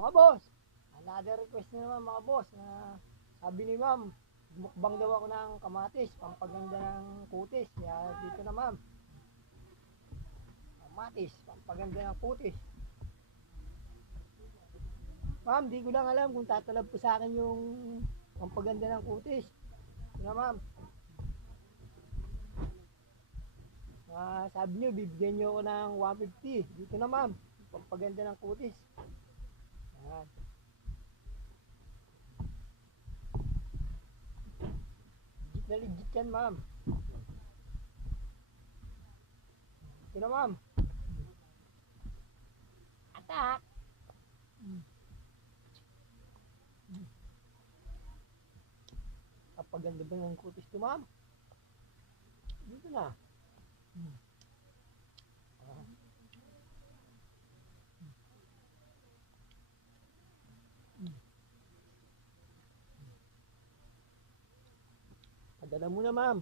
Mga boss, another request na naman mga boss na sabi ni ma'am, mukbang daw ako ng kamatis, pampaganda ng kutis. Kaya dito na ma'am, kamatis, pampaganda ng kutis. Ma'am, di ko lang alam kung tatalab po sa akin yung pampaganda ng kutis. Ito na ma'am. Sabi nyo, bibigyan nyo ako ng 150. Dito na ma'am, pampaganda ng kutis. Ayan. Legit na legit yan ma'am. Ito na ma'am. Atak! Pampaganda ba ng kutis to ma'am? Dito na. Padala mo na ma'am.